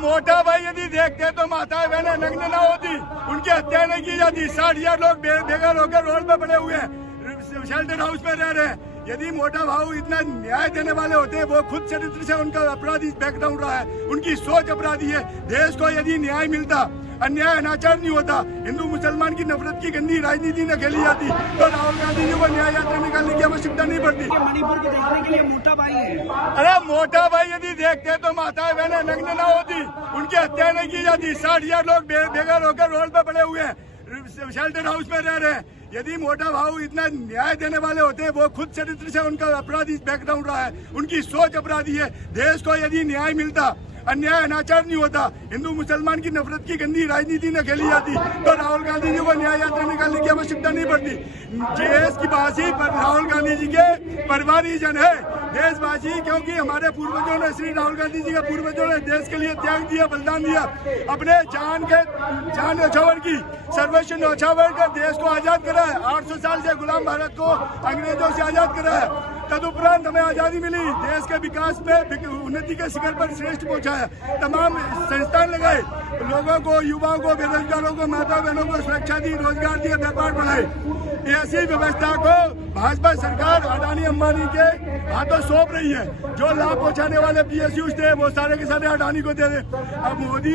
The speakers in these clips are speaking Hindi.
मोटा भाई यदि देखते तो माता बहनें नग्न ना होती, उनकी हत्या नहीं की जाती। 60,000 लोग बेघर होकर रोड पे पड़े हुए हैं, शेल्टर हाउस में रह रहे हैं। यदि मोटा भाऊ इतना न्याय देने वाले होते, वो खुद चरित्र से उनका अपराधी बैकग्राउंड रहा है, उनकी सोच अपराधी है। देश को यदि न्याय मिलता, अन्याय अनाचार नहीं होता, हिंदू मुसलमान की नफरत की गंदी राजनीति न खेली जाती, तो राहुल गांधी जी को न्याय यात्रा निकालने की आवश्यकता नहीं पड़ती। मणिपुर को देखने के लिए मोटा भाई है। अरे मोटा भाई यदि देखते तो माता बहनें नग्न ना होती, उनकी हत्या नहीं की जाती। 60,000 लोग बेघर होकर रोड पे पड़े हुए हैं, शेल्टर हाउस में रह रहे हैं। यदि मोटा भाऊ इतना न्याय देने वाले होते, वो खुद चरित्र से उनका अपराधी बैकग्राउंड रहा है, उनकी सोच अपराधी है। देश को यदि न्याय मिलता, अन्याय अनाचार नहीं होता, हिंदू मुसलमान की नफरत की गंदी राजनीति न खेली जाती, तो राहुल गांधी जी को न्याय यात्रा निकालने की आवश्यकता नहीं पड़ती। देश की बासी पर राहुल गांधी जी के परिवारी जन है, देशवासी, क्योंकि हमारे पूर्वजों ने, श्री राहुल गांधी जी के पूर्वजों ने देश के लिए त्याग दिया, बलिदान दिया, अपने जान न्यौछावर की, सर्वस्व न्यौछावर कर देश को आजाद करा है। 800 साल से गुलाम भारत को अंग्रेजों से आजाद करा है। तदुपरांत हमें आजादी मिली, देश के विकास में उन्नति के शिखर पर श्रेष्ठ पहुंचाया, तमाम संस्थान लगाए, लोगों को, युवाओं को, बेरोजगारों को, माता बहनों को सुरक्षा दी, रोजगार दिए, व्यापार बढ़ाए। ऐसी व्यवस्था को भाजपा सरकार अडानी अंबानी के हाथों सौंप रही है। जो लाभ पहुंचाने वाले PSUs थे, वो सारे के सारे अडानी को दे दे। अब मोदी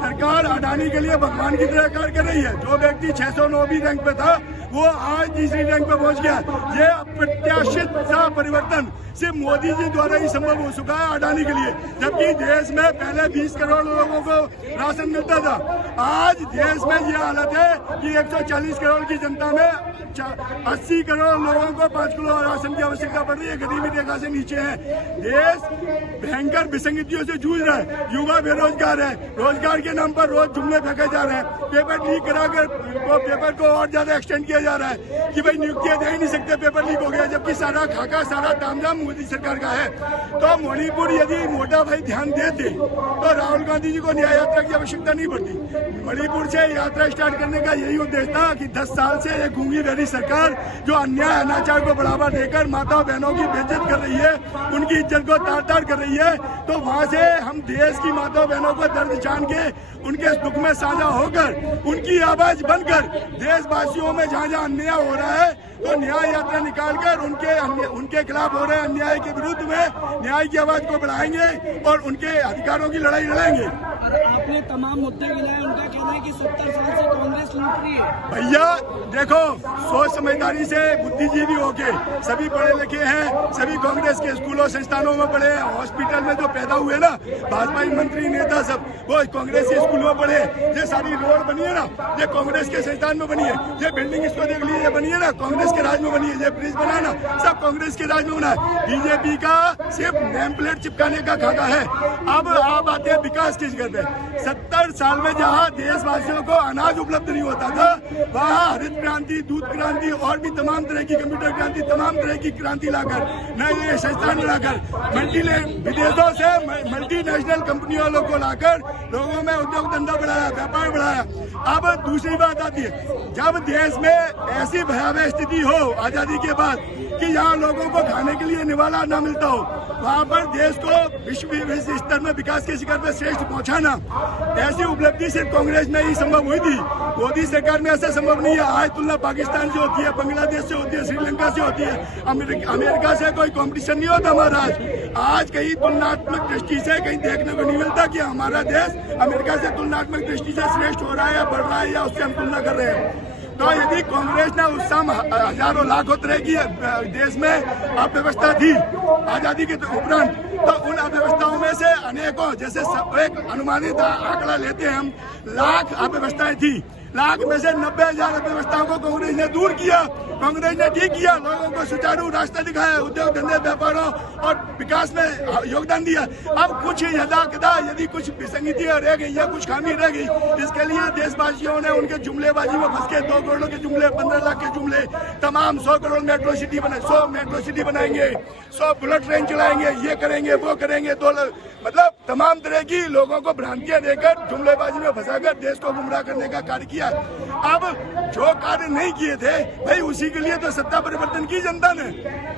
सरकार अडानी के लिए भगवान की तरह कार्य कर रही है। जो व्यक्ति 609वीं रैंक पे था, वो आज तीसरी रैंक पे पहुंच गया। ये अप्रत्याशित सा परिवर्तन सिर्फ मोदी जी द्वारा ही संभव हो चुका है अडानी के लिए। जबकि देश में पहले 20 करोड़ लोगों को राशन मिलता था, आज देश में ये हालत है कि 140 करोड़ की जनता में 80 करोड़ लोगों को 5 किलो राशन की आवश्यकता पड़ रही है। गरीबी रेखा से नीचे है देश, भयंकर विसंगतियों से जूझ रहा है। युवा बेरोजगार है, रोजगार के नाम पर रोज जुमले फेंके जा रहे हैं। पेपर लीक कराकर वो पेपर को और ज्यादा एक्सटेंड किया जा रहा है कि भाई नियुक्तियां दे ही नहीं सकते, पेपर लीक हो गया, जबकि सारा खाका, सारा तामझाम मोदी सरकार का है। तो मणिपुर यदि मोटा भाई ध्यान देते, तो राहुल गांधी जी को न्याय यात्रा की आवश्यकता नहीं पड़ती। मणिपुर से यात्रा स्टार्ट करने का यही उद्देश्य था कि 10 साल से ये गूंगी बहरी सरकार जो अन्याय अनाचार को बढ़ावा देकर माता बहनों की बेइज्जत कर रही है, उनकी इज्जत को तार तार कर रही है, तो वहां से हम देश की माता बहनों को दर्द जान के, उनके दुख में साझा होकर, उनकी आवाज बनकर, देशवासियों में जहाँ जहाँ अन्याय हो रहा है, तो न्याय यात्रा निकालकर उनके खिलाफ हो रहे अन्याय के विरुद्ध में न्याय की आवाज को बढ़ाएंगे और उनके अधिकारों की लड़ाई लड़ेंगे। आपने तमाम मुद्दे गिनाए, उनका कहना है कि 70 साल से कांग्रेस लूट रही है। भैया देखो, सोच समझदारी से बुद्धिजीवी होके, सभी पढ़े लिखे हैं, सभी कांग्रेस के स्कूलों संस्थानों में पढ़े हैं, हॉस्पिटल में जो पैदा हुए ना भाजपा मंत्री नेता सब, वो कांग्रेस के स्कूलों में पढ़े। ये सारी रोड बनी है ना, ये कांग्रेस के संस्थान में बनी है। ये बिल्डिंग इसको देख लीजिए, बनी है ना, कांग्रेस के राज में बनी है। ये ब्रिज बना ना, सब कांग्रेस के राज में बना है। बीजेपी का सिर्फ नेम प्लेट चिपकाने का खाका है। अब आप आते हैं विकास की जगह पे। 70 साल में जहाँ देशवासियों को अनाज उपलब्ध नहीं होता था, वहाँ हरित क्रांति, दूध क्रांति और भी तमाम तरह की, कंप्यूटर क्रांति, तमाम तरह की क्रांति लाकर, नए संस्थान लाकर, विदेशों से मल्टीनेशनल कंपनियों को लाकर लोगों में उद्योग धंधा बढ़ाया, व्यापार बढ़ाया। अब दूसरी बात आती है, जब देश में ऐसी भयावह स्थिति हो आजादी के बाद कि यहाँ लोगों को खाने के लिए निवाला न मिलता हो, वहाँ पर देश को विश्व स्तर में विकास के शिखर पर श्रेष्ठ पहुँचाना, ऐसी उपलब्धि सिर्फ कांग्रेस में ही संभव हुई थी। मोदी सरकार में ऐसा संभव नहीं है। आज तुलना पाकिस्तान से होती है, बांग्लादेश से होती है, श्रीलंका से होती है, अमेरिका से कोई कंपटीशन नहीं होता हमारा। आज कहीं तुलनात्मक दृष्टि से कहीं देखने को नहीं मिलता कि हमारा देश अमेरिका से तुलनात्मक दृष्टि से श्रेष्ठ हो रहा है या बढ़ रहा है, या उससे हम तुलना कर रहे हैं। तो यदि कांग्रेस ने उस समय हजारों लाखों तरह की देश में अव्यवस्था थी आजादी के उपरांत, तो उन अव्यवस्थाओं में से अनेकों, जैसे एक अनुमानित आंकड़ा लेते हैं हम, लाख अव्यवस्थाएं थी। लाख में से 90,000 अव्यवस्थाओं को कांग्रेस ने दूर किया, कांग्रेस ने ठीक किया, लोगों को सुचारू रास्ता दिखाया, उद्योग धंधे, व्यापारों और विकास में योगदान दिया। अब कुछ यदा यदि कुछ विसंगतियां रह गई या कुछ खामी रह गई, इसके लिए देशवासियों ने उनके जुमलेबाजी में फंस के 2 करोड़ के जुमले, 15 लाख के जुमले, तमाम 100 crore metro city 100 metro city बनाएंगे, 100 बुलेट ट्रेन चलाएंगे, ये करेंगे, वो करेंगे, मतलब तमाम तरह की लोगों को भ्रांतियां देकर, जुमलेबाजी में फंसाकर देश को गुमराह करने का कार्य किया। अब जो कार्य नहीं किए थे भाई, उसी के लिए तो सत्ता परिवर्तन की जनता ने।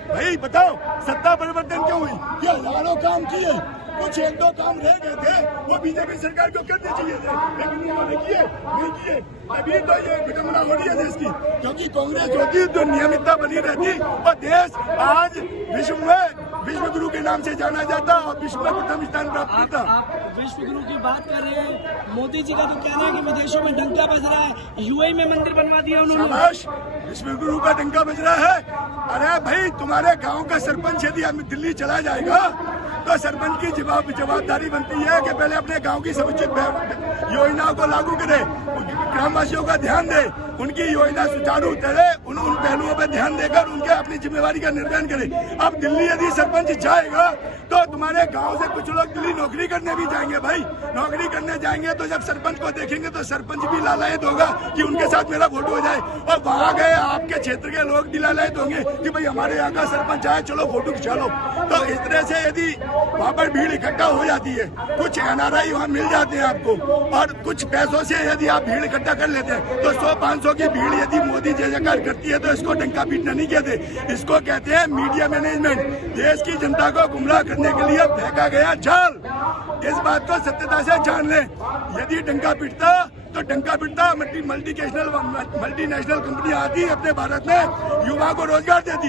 भाई बताओ, सत्ता परिवर्तन क्यों हुई? ये हजारों काम किए, कुछ एक दो काम रह गए थे, वो बीजेपी सरकार को करने चाहिए थे, लेकिन उन्होंने किए नहीं किए। अभी तो ये विडंबना हो रही है देश की, क्योंकि कांग्रेस होती तो नियमितता बनी रहती और देश आज विश्व गुरु के नाम से जाना जाता और विश्व में प्रथम स्थान प्राप्त करता। आप विश्व गुरु की बात कर रहे हैं, मोदी जी का तो कहना है कि विदेशों में डंका बज रहा है, यूएई में मंदिर बनवा दिया उन्होंने। शाबाश, विश्व गुरु का डंका बज रहा है। अरे भाई, तुम्हारे गांव का सरपंच यदि दिल्ली चला जाएगा तो सरपंच की जवाबदारी बनती है कि पहले अपने गांव की समुचित योजनाओं को लागू करे, ग्रामवासियों का ध्यान दे, उनकी योजना सुचारू चले, उन पहलुओं पर ध्यान देकर उनके अपनी जिम्मेवारी का निर्वहन करे। अब दिल्ली यदि सरपंच जाएगा तो तुम्हारे गांव से कुछ लोग दिल्ली नौकरी करने भी जाएंगे। भाई, नौकरी करने जाएंगे तो जब सरपंच को देखेंगे तो सरपंच भी लालायत होगा कि उनके साथ मेरा फोटो हो जाए, और वहां गए आपके क्षेत्र के लोग भी लालायत होंगे कि भाई हमारे यहाँ का सरपंच आए, चलो फोटो खिंचा लो। तो इस तरह से यदि वहाँ पर भीड़ इकट्ठा हो जाती है, कुछ एनआरआई वहाँ मिल जाते हैं आपको, और कुछ पैसों से यदि आप भीड़ इकट्ठा कर लेते हैं तो 100-500 की भीड़ यदि मोदी जय जयकार करती है तो इसको डंका पीटना नहीं कहते, इसको कहते हैं मीडिया मैनेजमेंट। देश की जनता को गुमराह करने के लिए फेंका गया जाल। इस बात को सत्यता से जान लें। यदि डंका पीटता तो डंका पीटता मल्टीनेशनल कंपनियां आती अपने भारत में, युवा को रोजगार देती,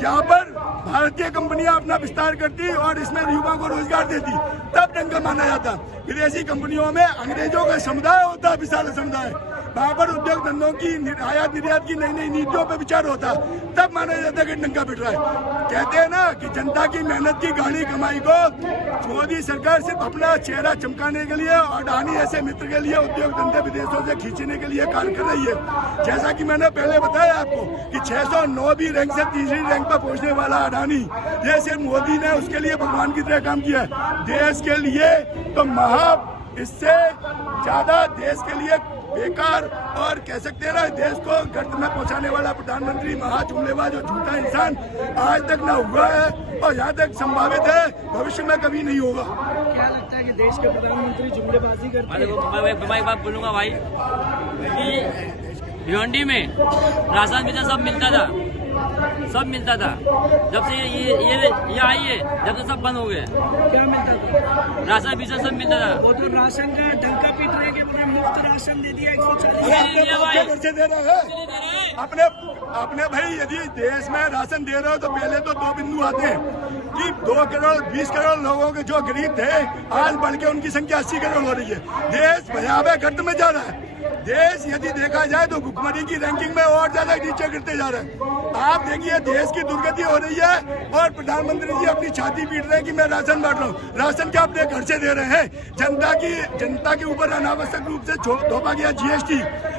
यहाँ पर भारतीय कंपनियां अपना विस्तार करती और इसमें युवा को रोजगार देती, तब डंका माना जाता। विदेशी कंपनियों में अंग्रेजों का समुदाय होता, विशाल समुदाय, वहाँ पर उद्योग धंधों की आयात निर्यात की नई नई नीतियों पर विचार होता, तब माना जाता कि डंका पिट रहा है। कहते हैं ना कि जनता की मेहनत की गाढ़ी कमाई को मोदी सरकार सिर्फ अपना चेहरा चमकाने के लिए और अडानी ऐसे मित्र के लिए उद्योग धंधे विदेशों से खींचने के लिए कार्य कर रही है। जैसा कि मैंने पहले बताया आपको कि 609 भी रैंक से तीसरी रैंक पर पहुंचने वाला अडानी, ये सिर्फ मोदी ने उसके लिए भगवान की तरह काम किया है। देश के लिए तो इससे ज्यादा देश के लिए बेकार और कह सकते हैं ना, देश को गर्त में पहुंचाने वाला प्रधानमंत्री महाजुमलेबाज और झूठा इंसान आज तक न हुआ है और यहाँ तक संभावित है भविष्य में कभी नहीं होगा। क्या लगता है कि देश के प्रधानमंत्री जुमलेबाजी करते हैं? मैं एक बात बोलूंगा भाई, भिवंडी में राशन भी सब मिलता था, सब मिलता था। जब से ये आई है, जब से सब बंद हो गया। क्या मिलता था? राशन भी सब मिलता था। वो तो राशन का डंका पीट रहे के पूरे मुफ्त राशन दे दिया 140। दे रहे हैं अपने भाई, यदि देश में राशन दे रहे हो तो पहले तो 2 बिंदु आते हैं कि 2 करोड़ 20 करोड़ लोगों के जो गरीब थे आज बढ़ के उनकी संख्या 80 करोड़ हो रही है। देश भयावह गर्त में जा रहा है। देश यदि देखा जाए तो भुखमरी की रैंकिंग में और ज्यादा नीचे गिरते जा रहे हैं। आप देखिए देश की दुर्गति हो रही है और प्रधानमंत्री जी अपनी छाती पीट रहे हैं कि मैं राशन बांट रहा हूँ। राशन क्या अपने घर से दे रहे हैं? जनता के ऊपर अनावश्यक रूप से थोपा गया जीएसटी,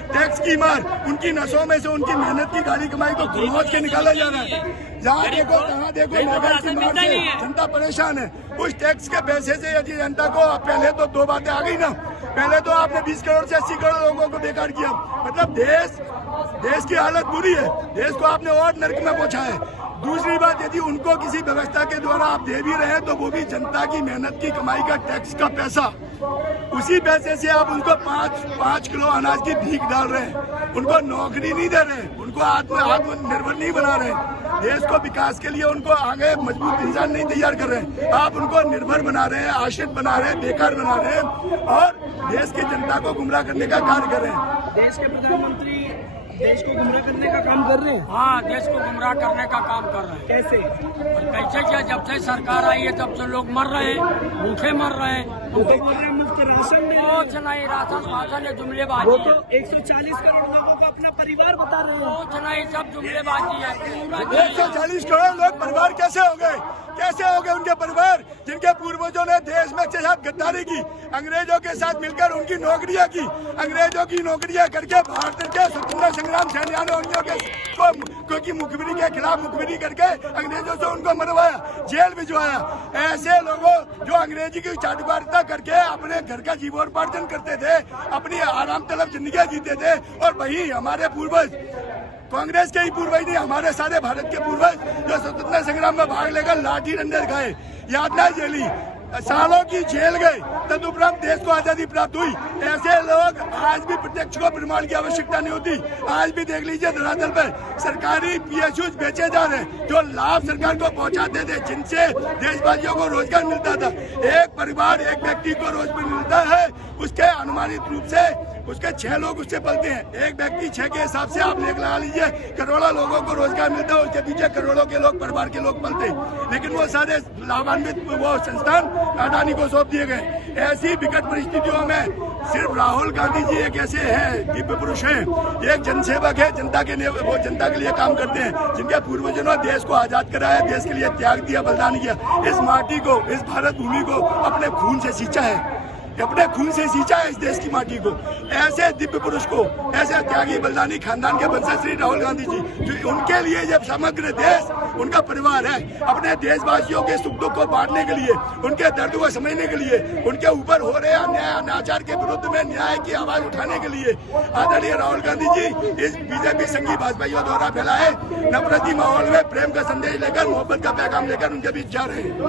टैक्स की मार, उनकी नसों में से उनकी मेहनत की गाड़ी कमाई को खरोच के निकाला जा रहा है। जहाँ देखो तहाँ देखो महंगाई की मार से जनता परेशान है। उस टैक्स के पैसे से यदि जनता को पहले तो 2 बातें आ गई ना, पहले तो आपने 20 करोड़ से 80 करोड़ लोगों को बेकार किया, मतलब देश की हालत बुरी है, देश को आपने और नर्क में पहुंचा है। दूसरी बात, यदि उनको किसी व्यवस्था के द्वारा आप दे भी रहे हैं तो वो भी जनता की मेहनत की कमाई का टैक्स का पैसा, उसी पैसे से आप उनको 5 किलो अनाज की भीख डाल रहे हैं, उनको नौकरी नहीं दे रहे हैं, उनको आत्मनिर्भर नहीं बना रहे हैं, देश को विकास के लिए उनको आगे मजबूत इंसान नहीं तैयार कर रहे हैं। आप उनको निर्भर बना रहे हैं, आश्रित बना रहे हैं, बेकार बना रहे हैं और देश की जनता को गुमराह करने का कार्य कर रहे हैं। देश के प्रधानमंत्री देश को गुमराह करने का काम कर रहे हैं। हाँ, देश को गुमराह करने का काम कर रहे हैं। कैसे? कैसे क्या? जब से सरकार आई है तब से लोग मर रहे हैं, भूखे मर रहे हैं। मुफ्त राशन कुछ नहीं, राशन है जुमलेबाजी। वो तो 140 करोड़ लोगों को अपना परिवार बता रहे हैं। कुछ नहीं, सब जुमलेबाजी है। 140 करोड़ लोग परिवार कैसे हो गए? कैसे हो गए उनके परिवार जिनके पूर्वजों ने देश में के साथ गद्दारी की, अंग्रेजों के साथ मिलकर उनकी नौकरियां की, अंग्रेजों की नौकरियां करके भारत के स्वतंत्रता संग्राम सेनानियों क्योंकि मुखबिरी के खिलाफ मुखबिरी करके अंग्रेजों से उनको मरवाया, जेल भिजवाया। ऐसे लोगों जो अंग्रेजी की चाटुकारिता करके अपने घर का जीवनोपार्जन करते थे, अपनी आराम तलब जिंदगी जीते थे, और वही हमारे पूर्वज, कांग्रेस के ही पूर्वज नहीं, हमारे सारे भारत के पूर्वज जो स्वतंत्रता संग्राम में भाग लेकर लाठी डंडे खाए, यातना झेली, सालों की जेल गए, तदुपरांत देश को आजादी प्राप्त हुई। ऐसे लोग आज भी प्रत्यक्ष को प्रमाण की आवश्यकता नहीं होती। आज भी देख लीजिए धरातल पर सरकारी PSUs बेचे जा रहे हैं, जो लाभ सरकार को पहुंचाते थे, जिनसे देशवासियों को रोजगार मिलता था। एक परिवार, एक व्यक्ति को रोजगार मिलता है, उसके अनुमानित रूप से उसके 6 लोग उससे पलते हैं। एक व्यक्ति 6 के हिसाब से आप लेख लगा लीजिए, करोड़ों लोगों को रोजगार मिलता है, उसके पीछे करोड़ों के लोग, परिवार के लोग पलते हैं। लेकिन वो सारे लाभान्वित वो संस्थान अडानी को सौंप दिए गए। ऐसी विकट परिस्थितियों में सिर्फ राहुल गांधी जी एक ऐसे हैं, दिव्य पुरुष हैं, एक जनसेवक है, वो जनता के लिए काम करते हैं, जिनके पूर्वजों ने देश को आजाद कराया, देश के लिए त्याग दिया, बलिदान किया। इस माटी को, इस भारत भूमि को अपने खून से सींचा है, अपने खून से सींचा है इस देश की माटी को। ऐसे दिव्य पुरुष को, ऐसे त्यागी बलिदानी खानदान के वंशज श्री राहुल गांधी जी, जो उनके लिए जब समग्र देश उनका परिवार है, अपने देशवासियों के सुख दुख को बांटने के लिए, उनके दर्द को समझने के लिए, उनके ऊपर हो रहे अन्याय अनाचार के विरुद्ध में न्याय की आवाज उठाने के लिए आदरणीय राहुल गांधी जी इस बीजेपी संघी भाजपाइयों द्वारा फैलाए नफरती माहौल में प्रेम का संदेश लेकर, मोहब्बत का पैगाम लेकर उनके बीच जा रहे हैं।